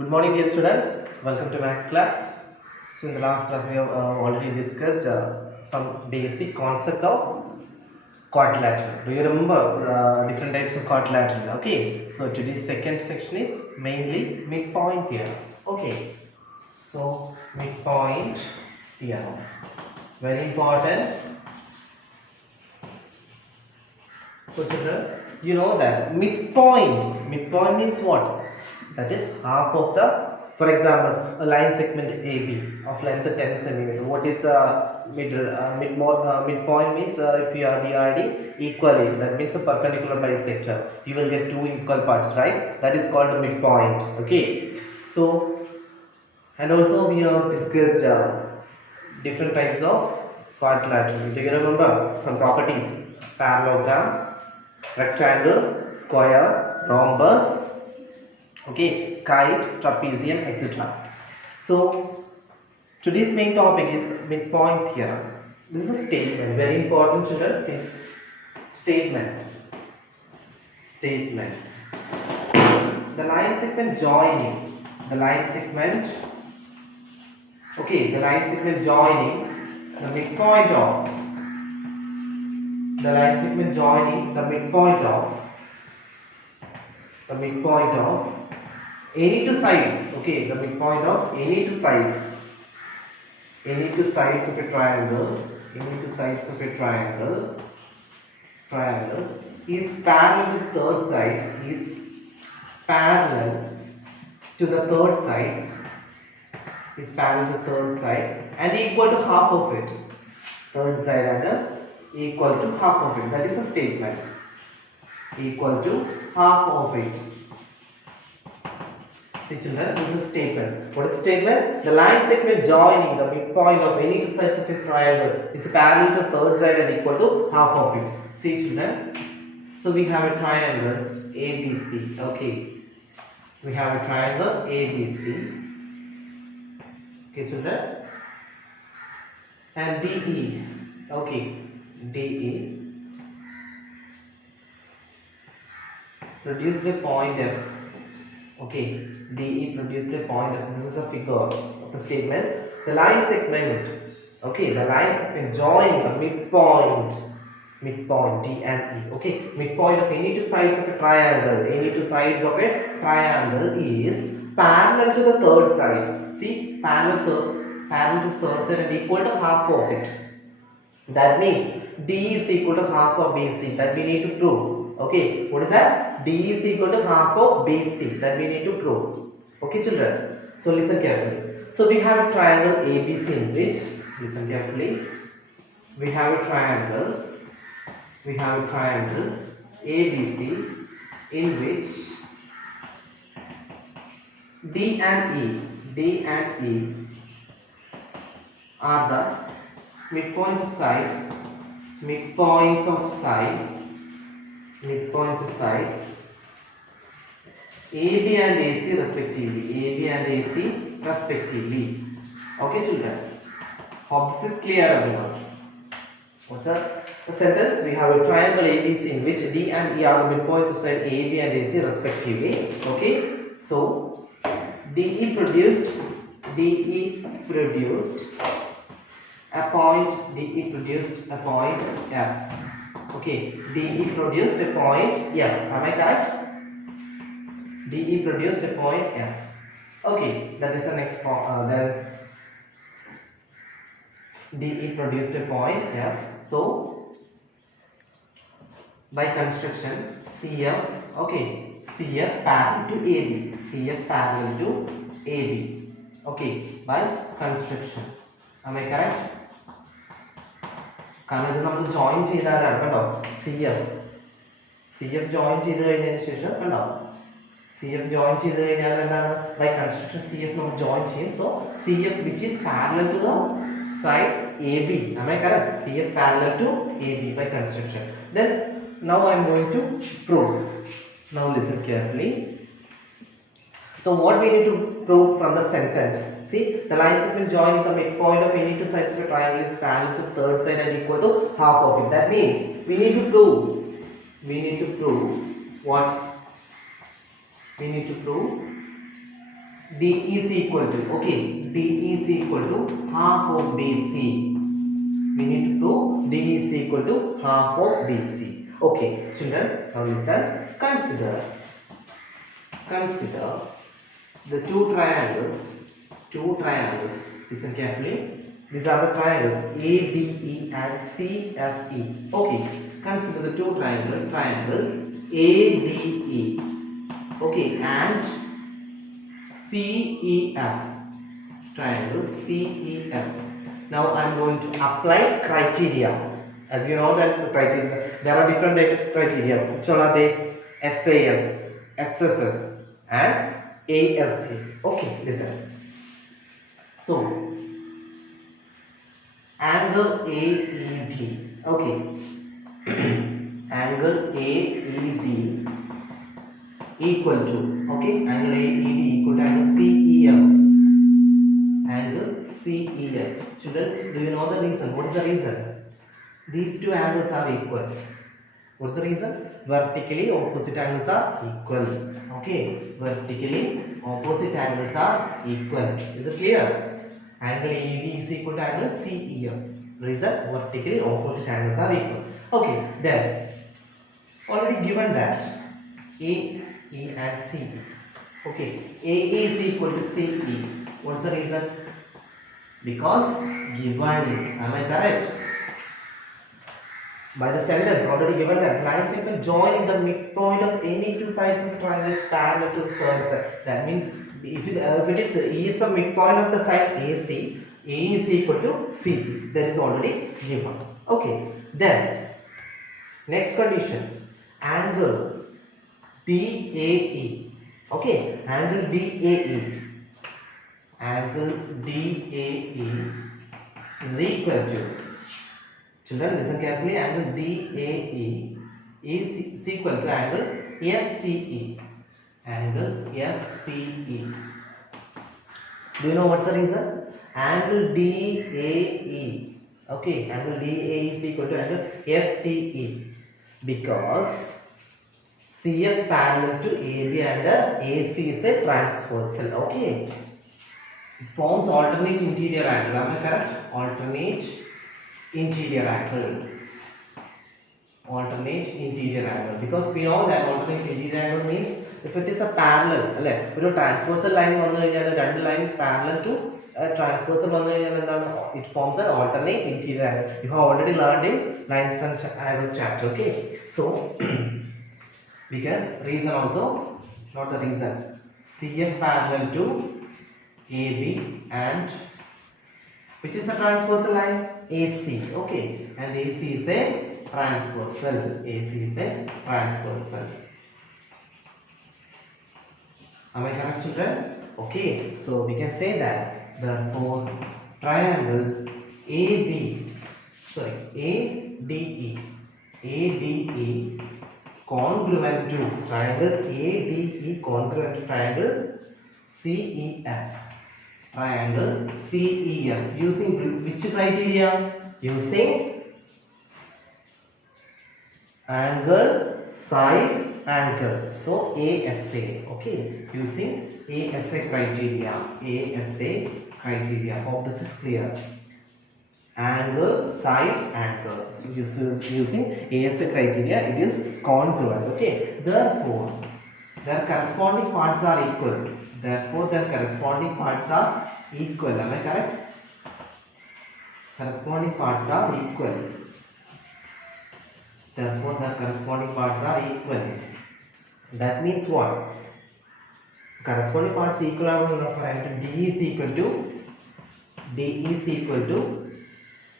Good morning, dear students. Welcome to Maths class. So, in the last class, we have already discussed some basic concept of quadrilateral. Do you remember different types of quadrilateral? Okay. So, today's second section is mainly midpoint theorem. Okay. So, midpoint theorem. Very important. So, children, you know that midpoint means what? That is half of the, for example, a line segment AB of length 10 centimeter. What is the midpoint means if you are dividing equally, that means a perpendicular bisector. You will get two equal parts, right? That is called the midpoint. Okay. So, and also we have discussed different types of quadrilateral. Do you remember some properties? Parallelogram, rectangle, square, rhombus, okay, kite, trapezium, etc. So today's main topic is midpoint theorem. This is a statement, very important, children. Is statement. The line segment joining. The line segment joining the midpoint of any two sides, okay, the midpoint of any two sides of a triangle, is parallel to the third side, and equal to half of it. Third side and equal to half of it. That is a statement. Equal to half of it. See, children, this is a statement. What is the statement? The line segment joining the midpoint of any two sides of this triangle is parallel to third side and equal to half of it. See, children. So we have a triangle ABC. Okay. We have a triangle ABC. Okay, children. And DE. Okay. DE. Produce the point F. Okay. DE produced a point F. This is a figure of the statement. The line segment. Okay. The line segment joining the midpoint D and E. Okay. Midpoint of any two sides of a triangle. is parallel to the third side. See, parallel to third side and equal to half of it. That means D is equal to half of BC. That we need to prove. Okay. What is that? D is equal to half of BC. That we need to prove. Okay, children. So listen carefully. So we have a triangle ABC in which, listen carefully. We have a triangle ABC in which D and E are the midpoints of sides AB and AC respectively. Okay, children. Hope this is clear, everyone. What's the sentence? We have a triangle ABC in which D and E are the midpoints of side AB and AC respectively. Okay. So DE produced a point F. Okay. DE produced a point F. Am I correct? DE produced a point F. Okay, that is the next point. Then DE produced a point F. So by construction, CF parallel to AB. Okay, by construction. Am I correct? കാരണം ഇത് നമ്മൾ join ചെയ്താലാണ് കണ്ടോ CF join ചെയ്ത് കഴിഞ്ഞതിന് ശേഷം കണ്ടോ CF join ചെയ്ത് കഴിഞ്ഞാൽ എന്താണ് by construction CF നമ്മൾ join ചെയ്യും. So CF which is parallel to the side AB. Am I correct? CF parallel to AB by construction. Then now I am going to prove. Now listen carefully. So what we need to prove from the sentence? See, the line segment joining the midpoint of any two sides of a triangle is parallel to third side and equal to half of it. That means we need to prove what? We need to prove D is equal to, okay, D is equal to half of BC. We need to prove D is equal to half of BC. Okay, children, now listen. Consider the two triangles. Listen carefully. These are the triangles ADE and CFE. Okay, consider the two triangle ADE. Okay, and CEF. Triangle CEF. Now I am going to apply criteria. As you know that criteria, there are different types of criteria. Which all are they? SAS, SSS, and ASC. Okay, listen. So angle AED. Okay, angle AED equal to, okay, angle AED equal to angle CEF. Angle CEF. Children, do you know the reason? What is the reason? These two angles are equal. What's the reason? Vertically opposite angles are equal. Okay, vertically opposite angles are equal. Is it clear? Angle AED is equal to angle CEF. Reason? Vertically opposite angles are equal. Okay, then already given that AE and CE. Okay, AE is equal to CE. What's the reason? Because given, am I correct? By the sentence already given that line segment joining the midpoint of any two sides of the triangle is parallel to the third side. That means if it is E is the midpoint of the side AC, A is equal to CE. That is already given. Okay. Then next condition, angle DAE. Okay, angle DAE. Angle DAE is equal to, children listen carefully, angle DAE is equal to angle FCE. Angle FCE. Do you know what's the reason? Angle DAE. Okay, angle DAE is equal to angle FCE because CF parallel to AB and AC is a transversal. Okay. It forms alternate interior angle. Am I correct? Alternate interior angle. Alternate interior angle. Because we know that alternate interior angle means if it is a parallel, a transversal line, two lines parallel to a transversal, it forms an alternate interior angle. You have already learned in lines and angle chapter. Okay. So because reason also, not the reason. CF parallel to AB and which is a transversal line? AC. Okay, and AC is a transversal. AC is a transversal. Am I correct, children? Okay, so we can say that therefore triangle ADE congruent to triangle ADE congruent to triangle CEF. Triangle CEF using which criteria? Using angle, side angle. So ASA. Okay, using ASA criteria. ASA criteria. Hope this is clear. Angle, side angle. So using ASA criteria, it is congruent. Okay. Therefore, their corresponding parts are equal. Therefore, their corresponding parts are equal. Am I correct? Corresponding parts are equal. Therefore, their corresponding parts are equal. That means what? Corresponding parts equal. D is equal to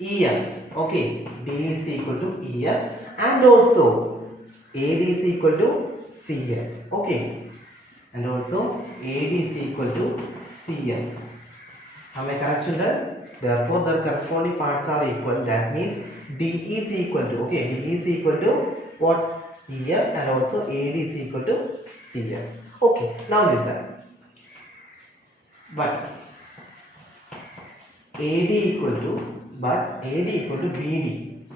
EF. Okay, D is equal to EF, and also AD is equal to CF. Okay, and also AD is equal to CF. Am I correct, children? Therefore, the corresponding parts are equal. That means D is equal to, okay, D is equal to what? EF, and also AD is equal to CF. Okay, now listen. But AD equal to BD.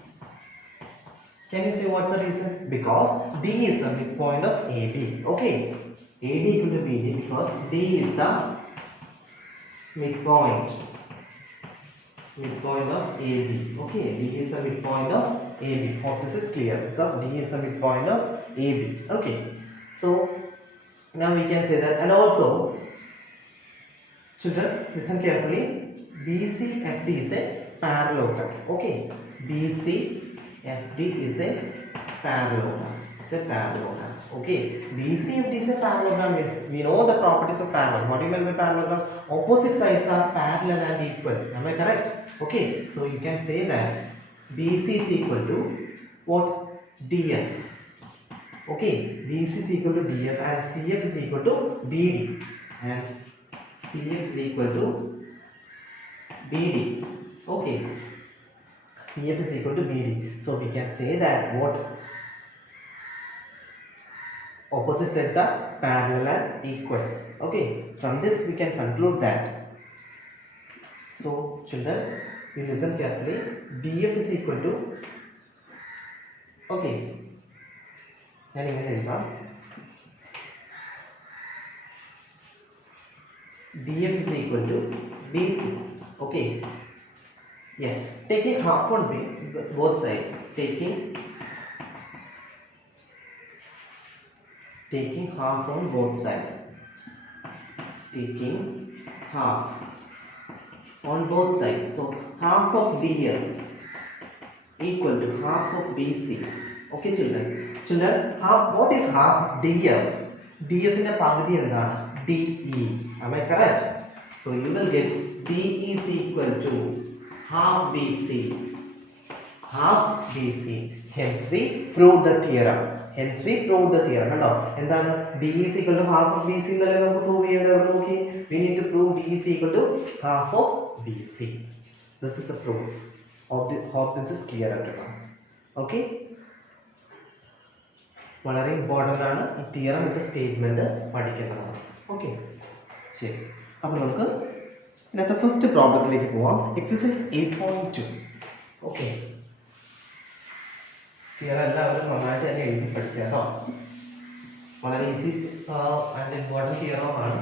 Can you say what's the reason? Because D is the midpoint of AB. Okay, AD equal to BD because D is the midpoint of AB. Okay, D is the midpoint of AB. Hope this is clear because D is the midpoint of AB. Okay, so now we can say that, and also children listen carefully. BCFD is a parallelogram. Okay, BCFD is a parallelogram. It's a parallelogram. Okay, BCFD is a parallelogram means we know the properties of parallelogram. What do you mean by parallelogram? Opposite sides are parallel and equal. Am I correct? Okay, so you can say that BC is equal to what? DF. Okay, BC is equal to DF and CF is equal to BD, and CF is equal to BD. Okay, CF is equal to BD. So we can say that what? Opposite sides are parallel and equal. Okay, from this we can conclude that. So children, you listen carefully. DF is equal to, okay, DF is equal to BC. Okay, yes, taking half on both sides, taking half on both sides, taking half on both sides. So half of DF equal to half of BC. Okay children, what is half of DF? DF in a pagadi endana DE. Am I correct? So you will get DE is equal to half BC. Hence we prove the theorem. Kando endana DE is equal to half of BC ennalle namukku prove cheyandadu. Okay, we need to prove DE is equal to half of BC. This is the proof. Hope this is clear everyone. Okay, വളരെ important ആണ് ഈ theorem വിത്ത് statement പഠിക്കേണ്ടതാണ്. Okay, ശരി. അപ്പോൾ നമുക്ക് ഇന്നത്തെ first പ്രോബ്ലത്തിലേക്ക് പോവാം. Exercise 8.2. Okay, theorem എല്ലാവരും നന്നായിട്ട് തന്നെ എഴുതി പഠിക്കുക കേട്ടോ. വളരെ ഈസി ആൻഡ് ഇമ്പോർട്ടൻറ്റ് തിയറമാണ്.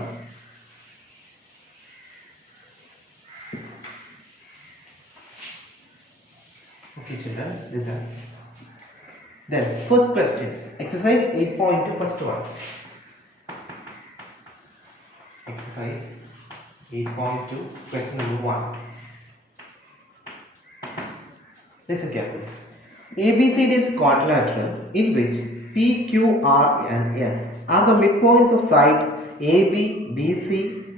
Okay children, listen. Then first question, exercise 8.2, first one. Exercise 8.2, question number 1. Listen carefully. ABCD is quadrilateral in which P, Q, R and S are the midpoints of side AB, BC,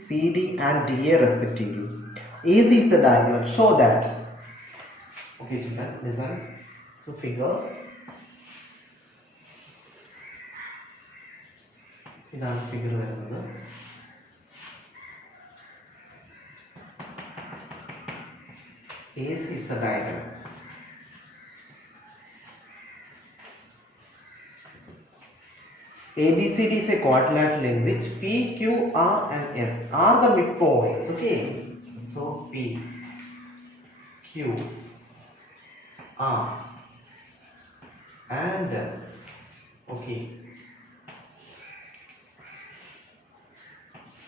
CD and DA respectively. AC is the diagonal. Show that. Okay children, listen. So figure. ഇതാണ് figure വരുന്നത്. AC is the diagonal. ABCD is a quadrilateral in which P, Q, R and S are the midpoints. Okay, so P, Q, R and S. Okay,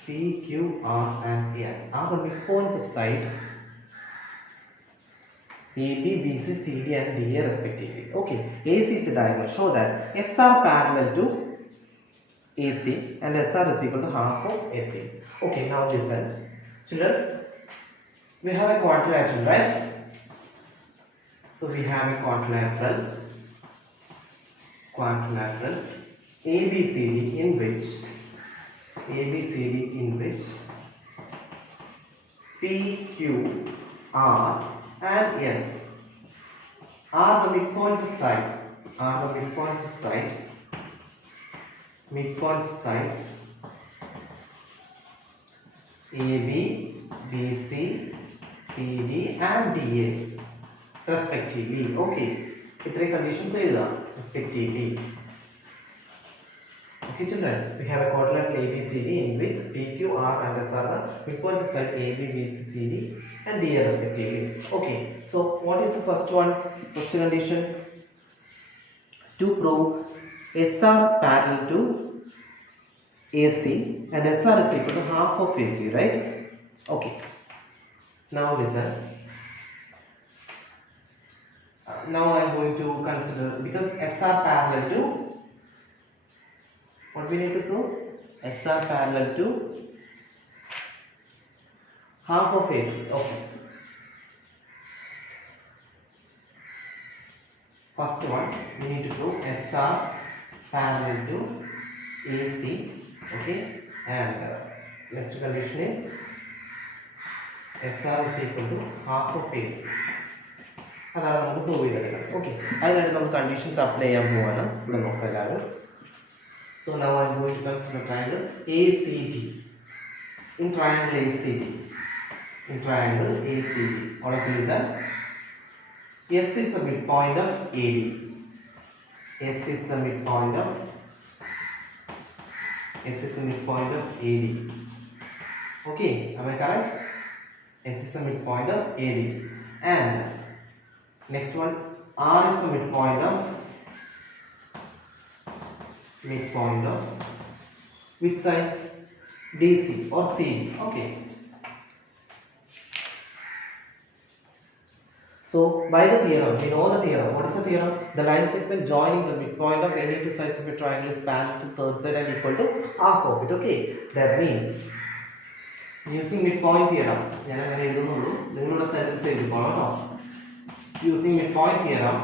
P, Q, R and S are the midpoints of side AB, BC, CD and DA respectively. Okay, AC is the diagonal. Show that S are parallel to AC and SR is equal to half of AC. Okay, now listen. Children, we have a quadrilateral, right? So we have a quadrilateral ABCD in which P, Q, R and S are the midpoints of side. Midpoints of sides AB, BC, CD and DA respectively. Okay, three conditions are respectively. Okay children, we have a quadrilateral ABCD in which P, Q, R and S are the midpoints of side AB, BC, CD and DA respectively. Okay, so what is the first one? First condition, to prove S are parallel to AC and SR is equal to half of AC, right? Okay. Now listen. Now I am going to consider, because SR parallel to, what we need to prove? SR parallel to half of AC. Okay. First one, we need to prove SR parallel to AC. Okay. And next condition is SR is equal to half of AC. അതാണ് നമുക്ക് prove ചെയ്തെടുക്കണം. Okay, അതിനായിട്ട് നമ്മൾ conditions apply ചെയ്യാൻ പോവാണ്. ഇവിടെ നോക്കാം എല്ലാവരും. So now I am going to consider triangle ACD. In triangle ACD, all of you listen. S is the midpoint of AD. S is the midpoint of AD. Okay, am I correct? S is the midpoint of AD. And next one, R is the midpoint of which side? DC or CD. Okay. So by the theorem, we know the theorem. What is the theorem? The line segment joining the midpoint of any two sides of a triangle is parallel to third side and equal to half of it. Okay. That means using midpoint theorem, using midpoint theorem,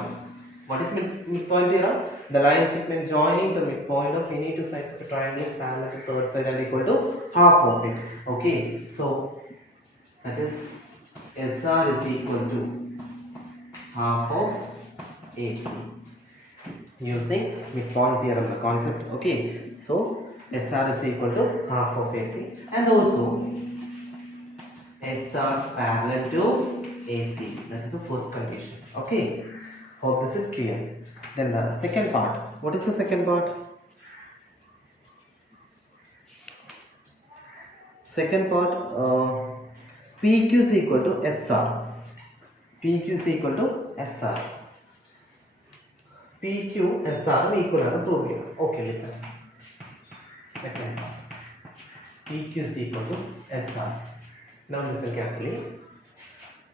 what is midpoint theorem? The line segment joining the midpoint of any two sides of a triangle is parallel to third side and equal to half of it. Okay, so that is SR is equal to half of AC using midpoint theorem, the concept. Okay, so SR is equal to half of AC and also SR parallel to AC. That is the first condition. Okay, hope this is clear. Then the second part. What is the second part? Second part, PQ is equal to SR. PQ is equal to SR. PQ SR equal to prove here. Okay, listen. Second part. PQ is equal to SR. Now listen carefully.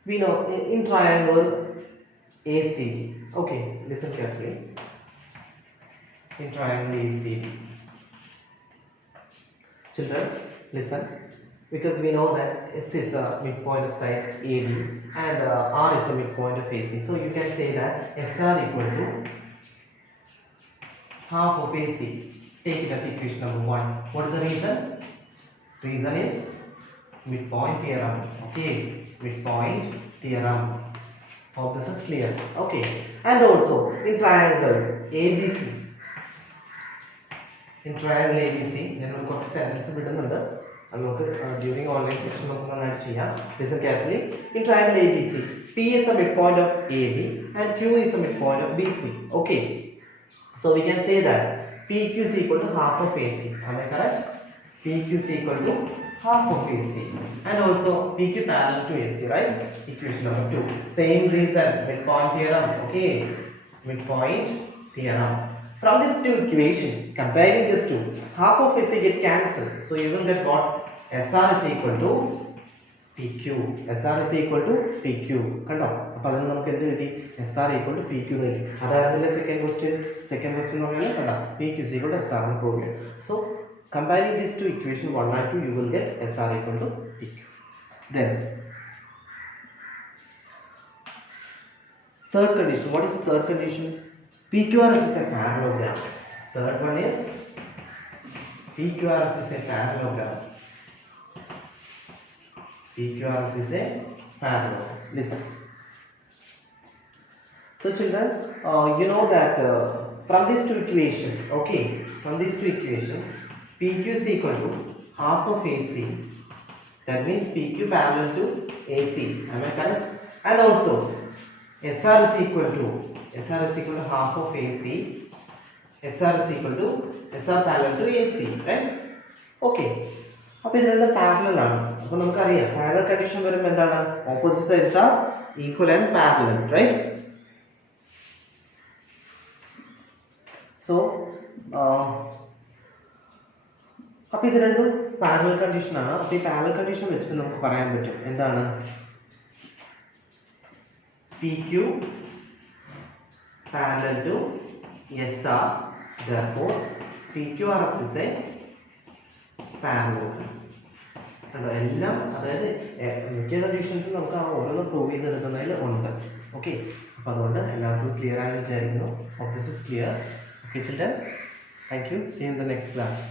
We know in triangle ACD. Okay, listen carefully. In triangle ACD. Children, listen. Because we know that S is the midpoint of side AD and R is the midpoint of AC. So you can say that SR equal to half of AC. Take it as equation number 1. What is the reason? Reason is midpoint theorem. Okay, midpoint theorem. Hope this is clear. Okay, and also in triangle ABC. In triangle ABC, then we got sentence during online section. Listen carefully. In triangle ABC, P is the midpoint of AB and Q is the midpoint of BC. Okay, so we can say that PQ is equal to half of AC. Am I correct? PQ is equal to half of AC and also PQ parallel to AC, right? Equation number 2. Same reason, midpoint theorem. Okay, midpoint theorem. From these two equations, comparing these two, half of AC get cancelled. So you will get what? SR is equal to PQ. SR is equal to PQ. Kando? Appo adanu namukku endu kitti? SR equal to PQ nu kitti. Adayilla second question. Second question nokale kanda. PQ is equal to SR nu prove cheyyam. So comparing these two equations 1 and 2, you will get SR equal to PQ. Then third condition. What is the third condition? PQRS is a parallelogram. Third one is PQRS is a parallelogram. PQRS is a parallelogram. Listen. So children, you know that from these two equations, okay, from these two equations, PQ is equal to half of AC. That means PQ parallel to AC. Am I correct? And also SR is equal to half of AC. SR is equal to SR parallel to AC, right? Okay. അപ്പോൾ ഇതെല്ലാം parallel ആണ്. അപ്പോൾ നമുക്കറിയാം parallel condition വരുമ്പോൾ എന്താണ്? Opposite sides are equal and parallel, right? So അപ്പോൾ ഇത് രണ്ടും പാരലൽ കണ്ടീഷനാണ്. അപ്പോൾ ഈ പാരലൽ കണ്ടീഷൻ വെച്ചിട്ട് നമുക്ക് പറയാൻ പറ്റും എന്താണ് PQ parallel to SR, therefore PQRS is a parallelogram. കണ്ടോ എല്ലാം, അതായത് മിക്ക കണ്ടീഷൻസും നമുക്ക് ആ ഓരോന്ന് പ്രൂവ് ചെയ്തെടുക്കുന്നതിൽ ഉണ്ട്. ഓക്കെ, അപ്പോൾ അതുകൊണ്ട് എല്ലാവർക്കും ക്ലിയർ ആയെന്ന് വിചാരിക്കുന്നു. This is clear. Okay children, thank you. See in the next class.